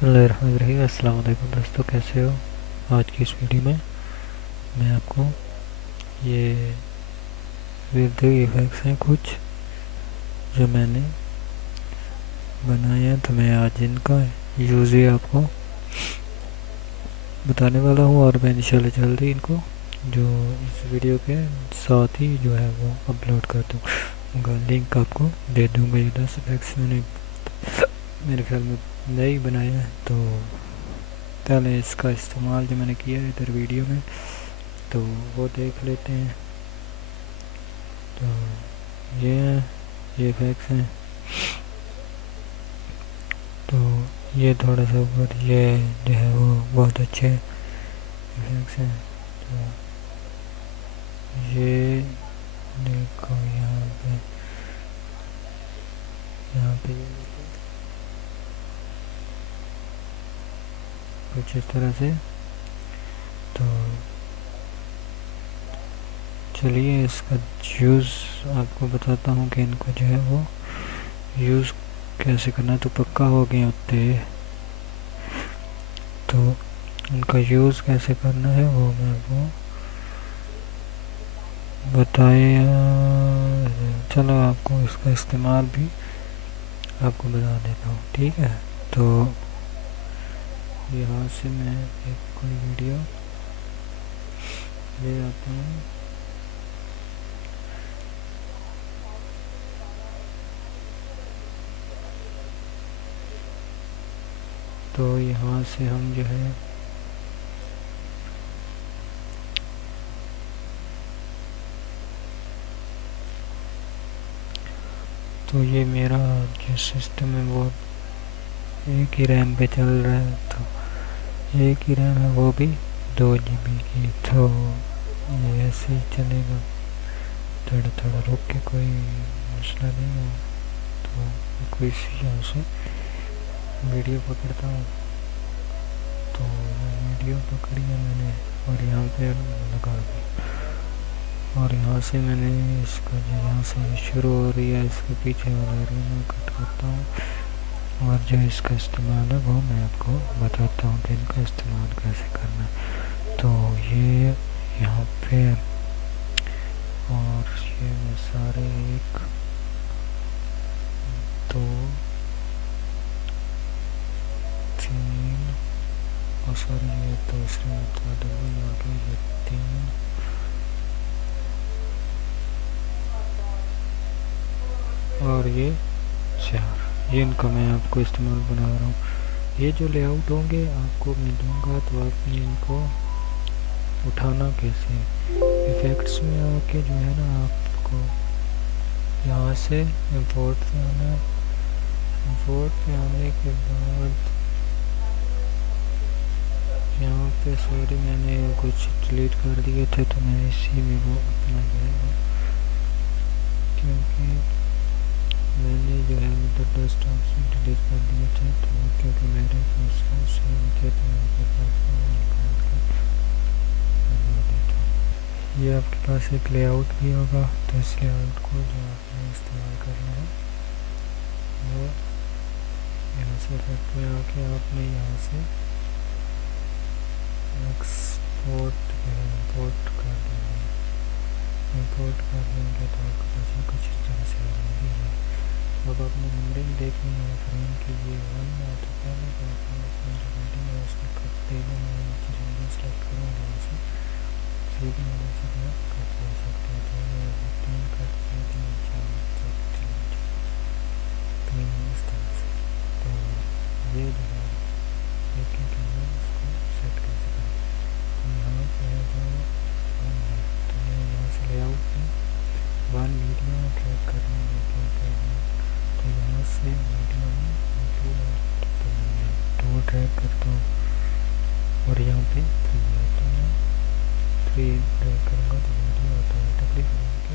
बिस्मिल्लाहिर्रहमानिर्रहीम। अस्सलाम वालेकुम दोस्तों, कैसे हो। आज की इस वीडियो में मैं आपको ये वीडियो इफेक्ट्स हैं कुछ जो मैंने बनाए हैं, तो मैं आज इनका यूज़ ही आपको बताने वाला हूँ और मैं इंशाल्लाह जल्दी इनको जो इस वीडियो के साथ ही जो है वो अपलोड कर दूँगा। लिंक आपको दे दूँगा। ये 10 इफेक्ट्स मैंने मेरे ख्याल में नए बनाया है, तो पहले इसका इस्तेमाल जो मैंने किया है इधर वीडियो में तो वो देख लेते हैं। तो ये इफेक्ट्स हैं। तो ये थोड़ा सा ऊपर ये जो है वो बहुत अच्छे इफेक्ट्स हैं। तो ये देखो यहाँ पे कुछ इस तरह से। तो चलिए इसका यूज़ आपको बताता हूँ कि इनको जो है वो यूज़ कैसे करना है। तो पक्का हो गए होते, तो उनका यूज़ कैसे करना है वो मैं आपको बताया। चलो आपको इसका इस्तेमाल भी आपको बता देता हूँ, ठीक है। तो यहाँ से मैं एक कोई वीडियो ले आता हूँ। तो यहाँ से हम जो है तो ये मेरा जो सिस्टम है वो एक ही रैम पे चल रहा है, तो एक ही रैम है वो भी 2 GB की। तो ये ऐसे ही चलेगा, थोड़ा थोड़ा रुक के, कोई मसला नहीं है। तो कोई सी यहाँ से वीडियो पकड़ता हूँ। तो वीडियो पकड़ी है मैंने और यहाँ पे लगा दी। और यहाँ से मैंने इसका जो यहाँ से शुरू हो रही है इसके पीछे वाला एरिया मैं कट करता हूँ। और जो इसका इस्तेमाल है वो मैं आपको बताता हूँ कि इनका इस्तेमाल कैसे करना है। तो ये यहाँ पे और ये मैं सारे 1 2 3 और सॉरी ये दूसरे बता दूँगा आगे ये 3 और ये 4, ये इनका मैं आपको इस्तेमाल बना रहा हूँ। ये जो लेआउट होंगे आपको मैं दूंगा, तो आपने इनको उठाना कैसे। इफेक्ट्स में आके जो है ना आपको यहाँ से इंपोर्ट पे आना है। इंपोर्ट पे आने के बाद यहाँ पे सॉरी मैंने कुछ डिलीट कर दिए थे, तो मैं इसी में वो अपना जाएगा, क्योंकि मैंने जो है उधर डेस्कटॉप से डिलीट कर दिए थे। तो क्योंकि मेरे पास सेव थे तो मैं उनके पास निकाल कर बना देता हूँ। ये आपके पास एक लेआउट भी होगा, तो इस लेआउट को जो आपने इस्तेमाल करना है वो यहाँ से इफेक्ट में आके आपने यहाँ से एक्सपोर्ट इंपोर्ट कर देंगे। इंपोर्ट कर देंगे तो आपके पास कुछ इस तरह से आ जाएगी। अब आपने नंबरिंग देखनी है फ्रेम की, ये 1 है। तो पहले तो आपने अपनी जो वीडियो है उसमें कट देना है, नीचे वीडियो सेलेक्ट करेंगे, ऐसे सीधी वाले से आप कट ले सकते हैं। तो मैं 3 कट दिए, 3 4 3 इस तरह से। तो ये जो है देखेंगे उसको सेट कैसे करें। तो यहाँ पे है जो 1 है, तो मैं यहाँ से लेआउट में 1 वीडियो ट्रैक करना है, तो यहाँ से वीडियो में 2 है, तो मैं 2 ट्रैक करता हूँ और यहाँ पे 3 है, तो मैं 3 ट्रैक करूँगा तो वीडियो ऑटोमेटिकली फ्रेम के